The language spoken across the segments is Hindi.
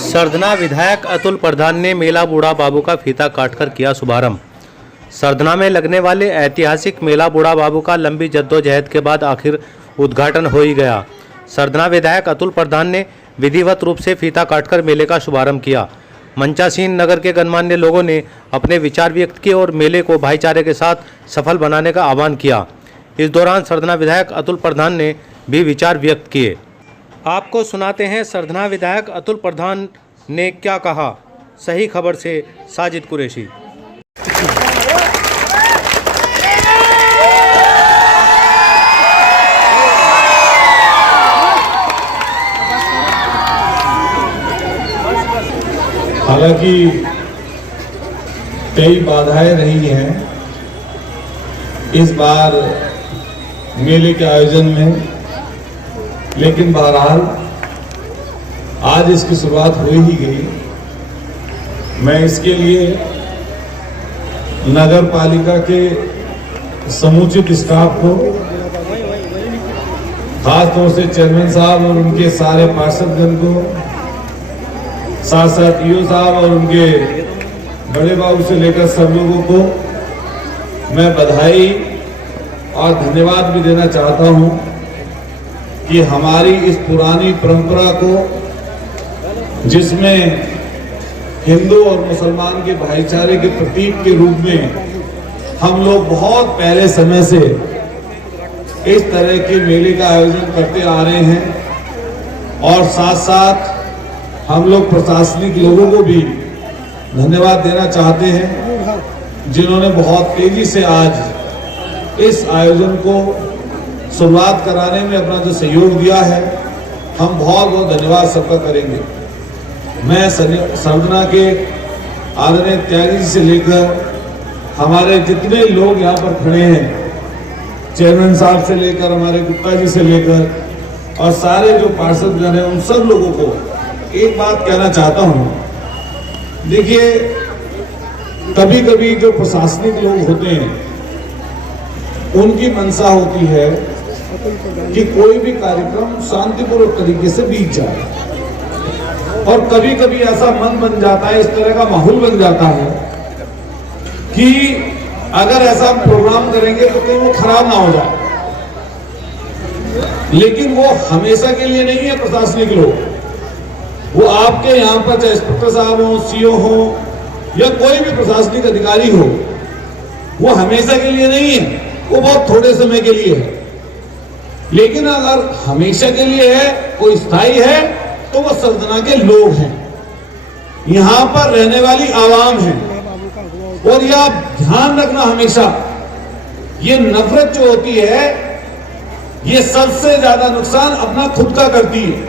सरधना विधायक अतुल प्रधान ने मेला बूढ़ा बाबू का फीता काटकर किया शुभारंभ। सरधना में लगने वाले ऐतिहासिक मेला बूढ़ा बाबू का लंबी जद्दोजहद के बाद आखिर उद्घाटन हो ही गया। सरधना विधायक अतुल प्रधान ने विधिवत रूप से फीता काटकर मेले का शुभारंभ किया। मंचासीन नगर के गणमान्य लोगों ने अपने विचार व्यक्त किए और मेले को भाईचारे के साथ सफल बनाने का आह्वान किया। इस दौरान सरधना विधायक अतुल प्रधान ने भी विचार व्यक्त किए। आपको सुनाते हैं सरधना विधायक अतुल प्रधान ने क्या कहा। सही खबर से साजिद कुरैशी। हालांकि कई बाधाएं रही हैं इस बार मेले के आयोजन में, लेकिन बहरहाल आज इसकी शुरुआत हो ही गई। मैं इसके लिए नगर पालिका के समुचित स्टाफ को, खास तौर से चेयरमैन साहब और उनके सारे पार्षदगण को, साथ साथ ईओ साहब और उनके बड़े बाबू से लेकर सब लोगों को मैं बधाई और धन्यवाद भी देना चाहता हूं कि हमारी इस पुरानी परंपरा को, जिसमें हिंदू और मुसलमान के भाईचारे के प्रतीक के रूप में हम लोग बहुत पहले समय से इस तरह के मेले का आयोजन करते आ रहे हैं, और साथ साथ हम लोग प्रशासनिक लोगों को भी धन्यवाद देना चाहते हैं जिन्होंने बहुत तेजी से आज इस आयोजन को शुरुआत कराने में अपना जो सहयोग दिया है, हम बहुत बहुत धन्यवाद सबका करेंगे। मैं सरधना के आदरणीय त्यागी जी से लेकर हमारे जितने लोग यहाँ पर खड़े हैं, चेयरमैन साहब से लेकर हमारे गुप्ता जी से लेकर और सारे जो पार्षदगण हैं, उन सब लोगों को एक बात कहना चाहता हूं। देखिए, कभी कभी जो प्रशासनिक लोग होते हैं उनकी मंशा होती है कि कोई भी कार्यक्रम शांतिपूर्वक तरीके से बीत जाए, और कभी कभी ऐसा मन बन जाता है, इस तरह का माहौल बन जाता है कि अगर ऐसा प्रोग्राम करेंगे तो कहीं वो खराब ना हो जाए। लेकिन वो हमेशा के लिए नहीं है। प्रशासनिक लोग, वो आपके यहाँ पर चाहे इंस्पेक्टर साहब हो, सीओ हो या कोई भी प्रशासनिक अधिकारी हो, वो हमेशा के लिए नहीं है, वो बहुत थोड़े समय के लिए है। लेकिन अगर हमेशा के लिए है, कोई स्थायी है, तो वो सरधना के लोग हैं, यहाँ पर रहने वाली आवाम है। और यह आप ध्यान रखना हमेशा, ये नफरत जो होती है, ये सबसे ज्यादा नुकसान अपना खुद का करती है।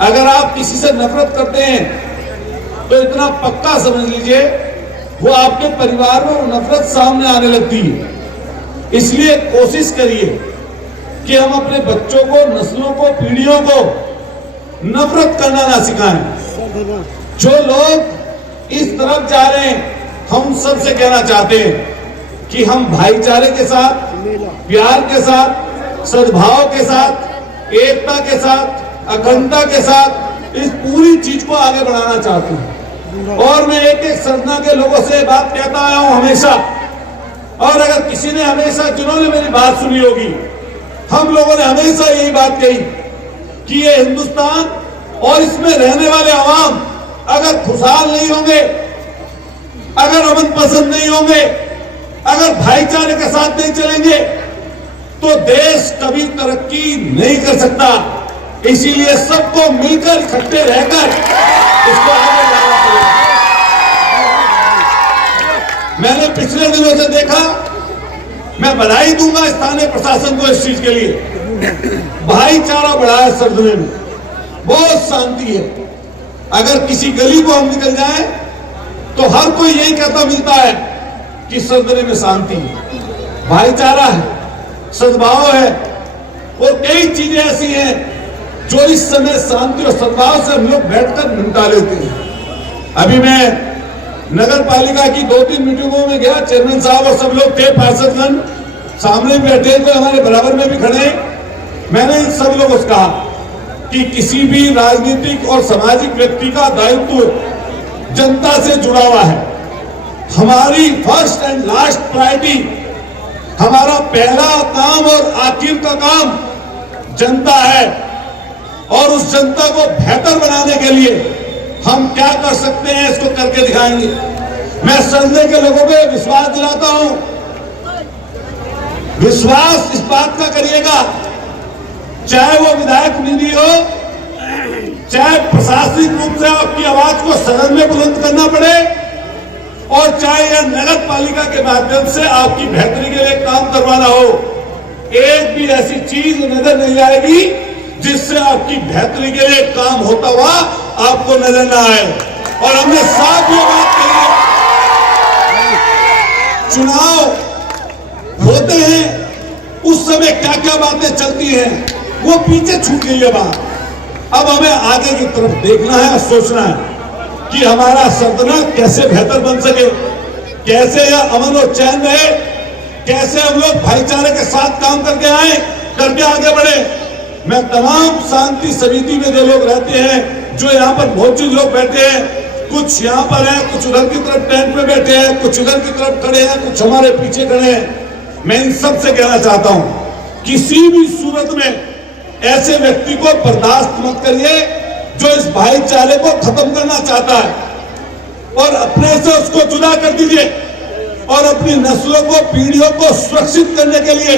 अगर आप किसी से नफरत करते हैं तो इतना पक्का समझ लीजिए वो आपके परिवार में वो नफरत सामने आने लगती है। इसलिए कोशिश करिए कि हम अपने बच्चों को, नस्लों को, पीढ़ियों को नफरत करना ना सिखाएं। जो लोग इस तरफ जा रहे हैं, हम सबसे कहना चाहते हैं कि हम भाईचारे के साथ, प्यार के साथ, सद्भाव के साथ, एकता के साथ, अखंडता के साथ इस पूरी चीज को आगे बढ़ाना चाहते हैं। और मैं एक एक सरधना के लोगों से बात कहता आया हूं हमेशा, और अगर किसी ने हमेशा, जिन्होंने मेरी बात सुनी होगी, हम लोगों ने हमेशा यही बात कही कि ये हिंदुस्तान और इसमें रहने वाले आवाम अगर खुशहाल नहीं होंगे, अगर अमन पसंद नहीं होंगे, अगर भाईचारे के साथ नहीं चलेंगे, तो देश कभी तरक्की नहीं कर सकता। इसीलिए सबको मिलकर इकट्ठे रहकर इसको आगे बढ़ाना पड़ेगा। मैंने पिछले दिनों से देखा, मैं बधाई दूंगा स्थानीय प्रशासन को इस चीज के लिए। भाईचारा बढ़ा है सरधने में, बहुत शांति है। अगर किसी गली को हम निकल जाए तो हर कोई यही कहता मिलता है कि सरधने में शांति है, भाईचारा है, सद्भाव है। और कई चीजें ऐसी हैं जो इस समय शांति और सद्भाव से हम लोग बैठकर निपटा लेते हैं। अभी मैं नगर पालिका की 2-3 मीटिंगों में गया, चेयरमैन साहब और सब लोग थे, पार्षदगण सामने बैठे थे, हमारे बराबर में भी खड़े। मैंने इन सब लोगों से कहा कि किसी भी राजनीतिक और सामाजिक व्यक्ति का दायित्व जनता से जुड़ा हुआ है। हमारी फर्स्ट एंड लास्ट प्रायोरिटी, हमारा पहला काम और आखिर का काम जनता है। और उस जनता को बेहतर बनाने के लिए हम क्या कर सकते हैं, इसको करके दिखाएंगे। मैं संसद के लोगों को विश्वास दिलाता हूं, विश्वास इस बात का करिएगा, चाहे वो विधायक निधि हो, चाहे प्रशासनिक रूप से आपकी आवाज को सदन में बुलंद करना पड़े, और चाहे यह नगर पालिका के माध्यम से आपकी बेहतरी के लिए काम करवाना हो, एक भी ऐसी चीज नजर नहीं आएगी जिससे आपकी बेहतरी के लिए काम होता हुआ आपको नजर ना आए। और हमने साफ ये बात कही है, चुनाव होते हैं उस समय क्या क्या बातें चलती हैं वो पीछे छूट गई है बात। अब हमें आगे की तरफ देखना है, सोचना है कि हमारा सदना कैसे बेहतर बन सके, कैसे यह अमन और चैन रहे, कैसे हम लोग भाईचारे के साथ काम करके आए, करके आगे बढ़े। मैं तमाम शांति समिति में जो लोग रहते हैं, जो यहाँ पर मौजूद लोग बैठे हैं, कुछ यहाँ पर हैं, कुछ उधर की तरफ टेंट में बैठे हैं, कुछ उधर की तरफ खड़े हैं, कुछ हमारे पीछे खड़े हैं, मैं इन सब से कहना चाहता हूं, किसी भी सूरत में ऐसे व्यक्ति को बर्दाश्त मत करिए जो इस भाईचारे को खत्म करना चाहता है, और अपने से उसको जुदा कर दीजिए। और अपनी नस्लों को, पीढ़ियों को सुरक्षित करने के लिए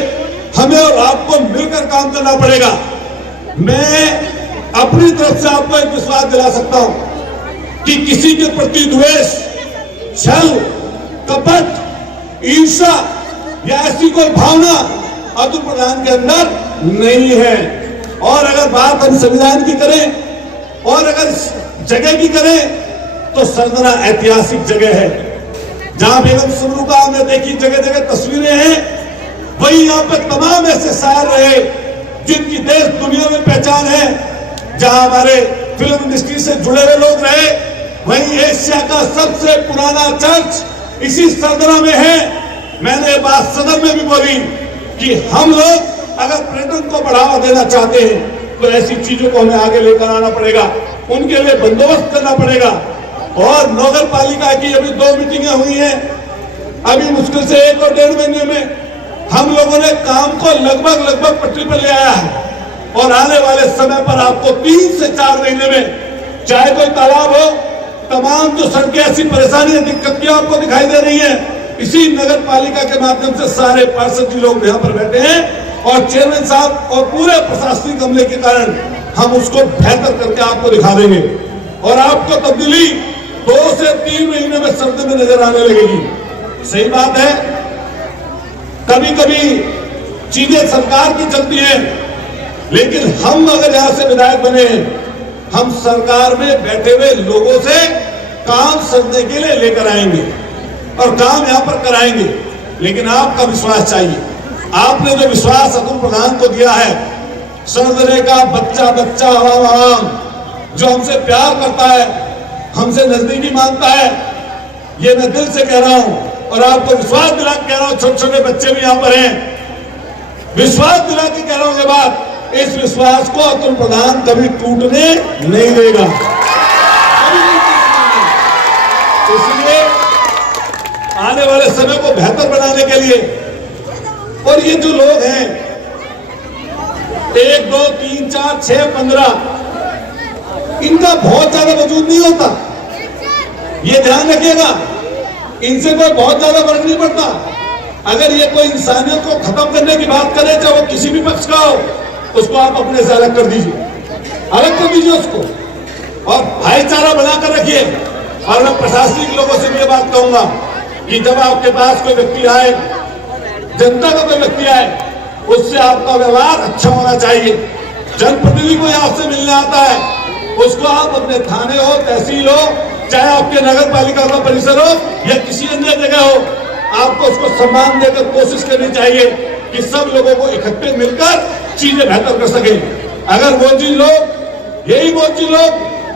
हमें और आपको मिलकर काम करना पड़ेगा। मैं अपनी तरफ से आपको एक विश्वास दिला सकता हूं कि किसी के प्रति द्वेष, छल, कपट, ईर्ष्या या ऐसी कोई भावना अतुल प्रधान के अंदर नहीं है। और अगर बात हम संविधान की करें और अगर इस जगह की करें तो सदना ऐतिहासिक जगह है, जहां बेगम सुमरू का हमने देखी जगह जगह तस्वीरें हैं। वही यहाँ पे तमाम ऐसे शायर रहे जिनकी देश दुनिया में पहचान है, जहां हमारे फिल्म इंडस्ट्री से जुड़े हुए लोग रहे। वहीं एशिया का सबसे पुराना चर्च इसी सदना में है। मैंने ये बात सदन में भी बोली कि हम लोग अगर पर्यटन को बढ़ावा देना चाहते हैं तो ऐसी चीजों को हमें आगे लेकर आना पड़ेगा, उनके लिए बंदोबस्त करना पड़ेगा। और नगर पालिका की अभी 2 मीटिंगें हुई हैं, अभी मुश्किल से 1 और 1.5 महीने में हम लोगों ने काम को लगभग पटरी पर ले आया है। और आने वाले समय पर आपको 3 से 4 महीने में चाहे कोई तालाब हो, तमाम जो सड़कें ऐसी परेशानियां, दिक्कतें आपको दिखाई दे रही हैं, इसी नगर पालिका के माध्यम से सारे पार्षद जी लोग यहाँ पर बैठे हैं और चेयरमैन साहब और पूरे प्रशासनिक अमले के कारण हम उसको बेहतर करके आपको दिखा देंगे। और आपको तब्दीली 2 से 3 महीने में शब्द में नजर आने लगेगी। सही बात है, कभी कभी चीजें सरकार की चलती हैं, लेकिन हम अगर यहां से विधायक बने हैं, हम सरकार में बैठे हुए लोगों से काम सदने के लिए लेकर आएंगे और काम यहां पर कराएंगे। लेकिन आपका विश्वास चाहिए। आपने जो विश्वास अतुल प्रधान को दिया है, सदने का बच्चा बच्चा आवाम जो हमसे प्यार करता है, हमसे नजदीकी मांगता है, ये मैं दिल से कह रहा हूं। और आपको विश्वास दिला के कह रहा हूं, छोटे छोटे बच्चे भी यहां पर हैं, विश्वास दिला के कह रहा हूं ये बात, इस विश्वास को अतुल प्रधान कभी टूटने नहीं देगा। इसलिए आने वाले समय को बेहतर बनाने के लिए, और ये जो लोग हैं 1, 2, 3, 4, 6, 15, इनका बहुत ज्यादा वजूद नहीं होता, ये ध्यान रखिएगा। इनसे कोई बहुत ज्यादा फर्क नहीं पड़ता। अगर ये कोई इंसानियत को खत्म करने की बात करे, चाहे वो किसी भी पक्ष का हो, उसको आप अपने से अलग कर दीजिए, अलग कर दीजिए उसको, और भाईचारा बनाकर रखिए। और मैं प्रशासनिक लोगों से भी ये बात कहूंगा कि जब आपके पास कोई व्यक्ति आए, जनता का कोई व्यक्ति आए, उससे आपका व्यवहार अच्छा होना चाहिए। जनप्रतिनिधि कोई आपसे मिलने आता है, उसको आप अपने थाने हो, तहसील हो, चाहे आपके नगर पालिका का परिसर हो या किसी अन्य जगह हो, आपको उसको सम्मान देकर कोशिश करनी चाहिए कि सब लोगों को इकट्ठे मिलकर चीजें बेहतर कर सके। अगर मौजूद लोग,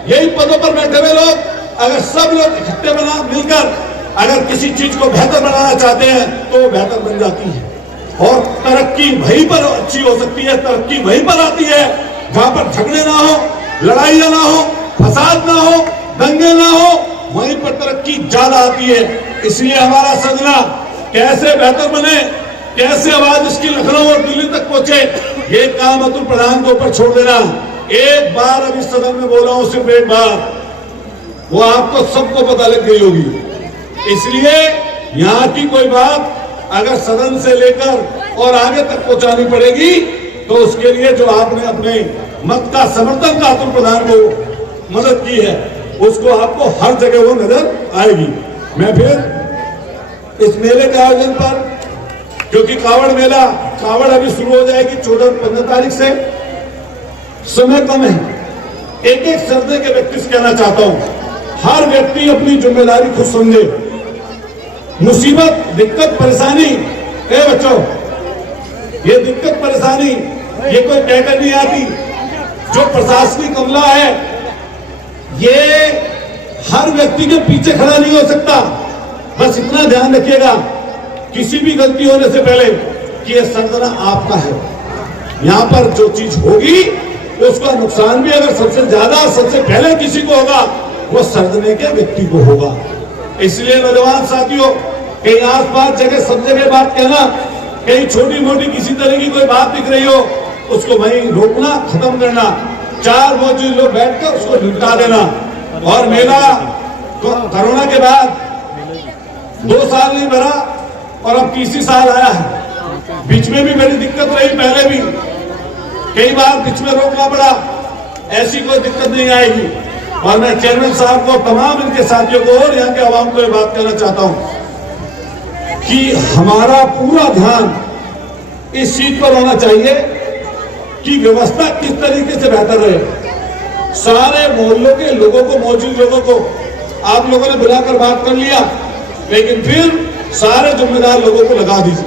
यही पदों पर बैठे हुए लोग, अगर सब लोग इकट्ठे मिलकर अगर किसी चीज को बेहतर बनाना चाहते हैं तो वो बेहतर बन जाती है। और तरक्की वहीं पर अच्छी हो सकती है, तरक्की वहीं पर आती है जहां पर झगड़े ना हो, लड़ाइयां ना हो, फसाद ना हो, दंगे ना हो, वहीं पर तरक्की ज्यादा आती है। इसलिए हमारा सदना कैसे बेहतर बने, कैसे आवाज इसकी लखनऊ और दिल्ली तक पहुंचे, ये काम अतुल प्रधान के ऊपर छोड़ देना। एक बार अभी सदन में बोला हूं, सिर्फ एक बार, वो आपको सबको पता लग गई होगी। इसलिए यहां की कोई बात अगर सदन से लेकर और आगे तक पहुंचानी पड़ेगी तो उसके लिए जो आपने अपने मत का समर्थन का अतुल प्रधान को मदद की है, उसको आपको हर जगह वो नजर आएगी। मैं फिर इस मेले के आयोजन पर, क्योंकि कावड़ मेला, कावड़ अभी शुरू हो जाएगी 14-15 तारीख से, समय कम है, एक एक सरदे के व्यक्ति से कहना चाहता हूं, हर व्यक्ति अपनी जिम्मेदारी खुद समझे। मुसीबत, दिक्कत, परेशानी, ए बच्चों, ये दिक्कत परेशानी ये कोई कहकर नहीं आती। जो प्रशासनिक अमला है ये हर व्यक्ति के पीछे खड़ा नहीं हो सकता। बस इतना ध्यान रखिएगा किसी भी गलती होने से पहले कि ये सरदना आपका है। यहां पर जो चीज होगी उसका नुकसान भी अगर सबसे ज्यादा सबसे पहले किसी को होगा वो सरदने के व्यक्ति को होगा। इसलिए नौजवान साथियों, कहीं आसपास जगह सब जगह बात कहना, कहीं छोटी मोटी किसी तरह की कोई बात दिख रही हो उसको वहीं रोकना, खत्म करना, 4 मौजूद लोग बैठकर उसको निपटा देना। और मेला कोरोना के बाद 2 साल नहीं भरा और अब तीसरी साल आया है। बीच में भी बड़ी दिक्कत रही, पहले भी कई बार बीच में रोकना पड़ा, ऐसी कोई दिक्कत नहीं आएगी। और मैं चेयरमैन साहब को, तमाम इनके साथियों को और यहाँ के आवाम को ये बात कहना चाहता हूं कि हमारा पूरा ध्यान इस चीज पर होना चाहिए कि व्यवस्था किस तरीके से बेहतर रहे। सारे मोहल्लों के लोगों को, मौजूद लोगों को आप लोगों ने बुलाकर बात कर लिया, लेकिन फिर सारे जिम्मेदार लोगों को लगा दीजिए।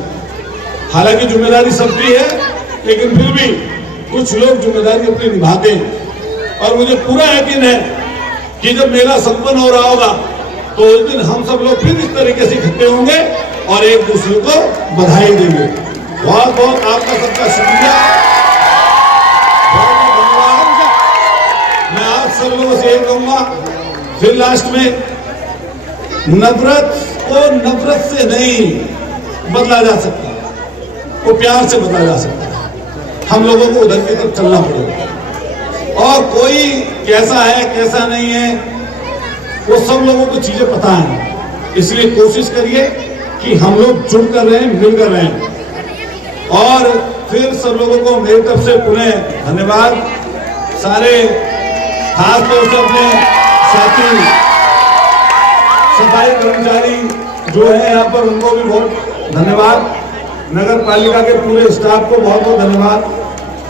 हालांकि जिम्मेदारी सबकी है, लेकिन फिर भी कुछ लोग जिम्मेदारी अपनी निभाते हैं। और मुझे पूरा यकीन है कि जब मेला संपन्न हो रहा होगा तो उस दिन हम सब लोग फिर इस तरीके से इकट्ठे होंगे और एक दूसरे को बधाई देंगे। बहुत बहुत आपका सबका शुक्रिया, बहुत बहुत धन्यवाद। मैं आप सब लोगों से यही कहूंगा, फिर लास्ट में, नफरत को नफरत से नहीं बदला जा सकता, वो प्यार से बदला जा सकता है। हम लोगों को उधर की तरफ चलना पड़ेगा। और कोई कैसा है कैसा नहीं है वो सब लोगों को चीजें पता है। इसलिए कोशिश करिए कि हम लोग जुड़ कर रहे हैं, मिल कर रहे हैं। और फिर सब लोगों को मेरी तरफ से पुनः धन्यवाद। सारे खास तौर से अपने साथी सफाई कर्मचारी जो है यहाँ पर, उनको भी बहुत धन्यवाद। नगर पालिका के पूरे स्टाफ को बहुत बहुत धन्यवाद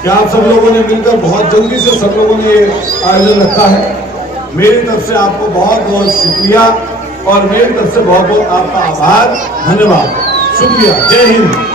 कि आप सब लोगों ने मिलकर बहुत जल्दी से सब लोगों ने ये आयोजन रखा है। मेरी तरफ से आपको बहुत बहुत शुक्रिया और मेरी तरफ से बहुत बहुत आपका आभार, धन्यवाद, शुक्रिया। जय हिंद।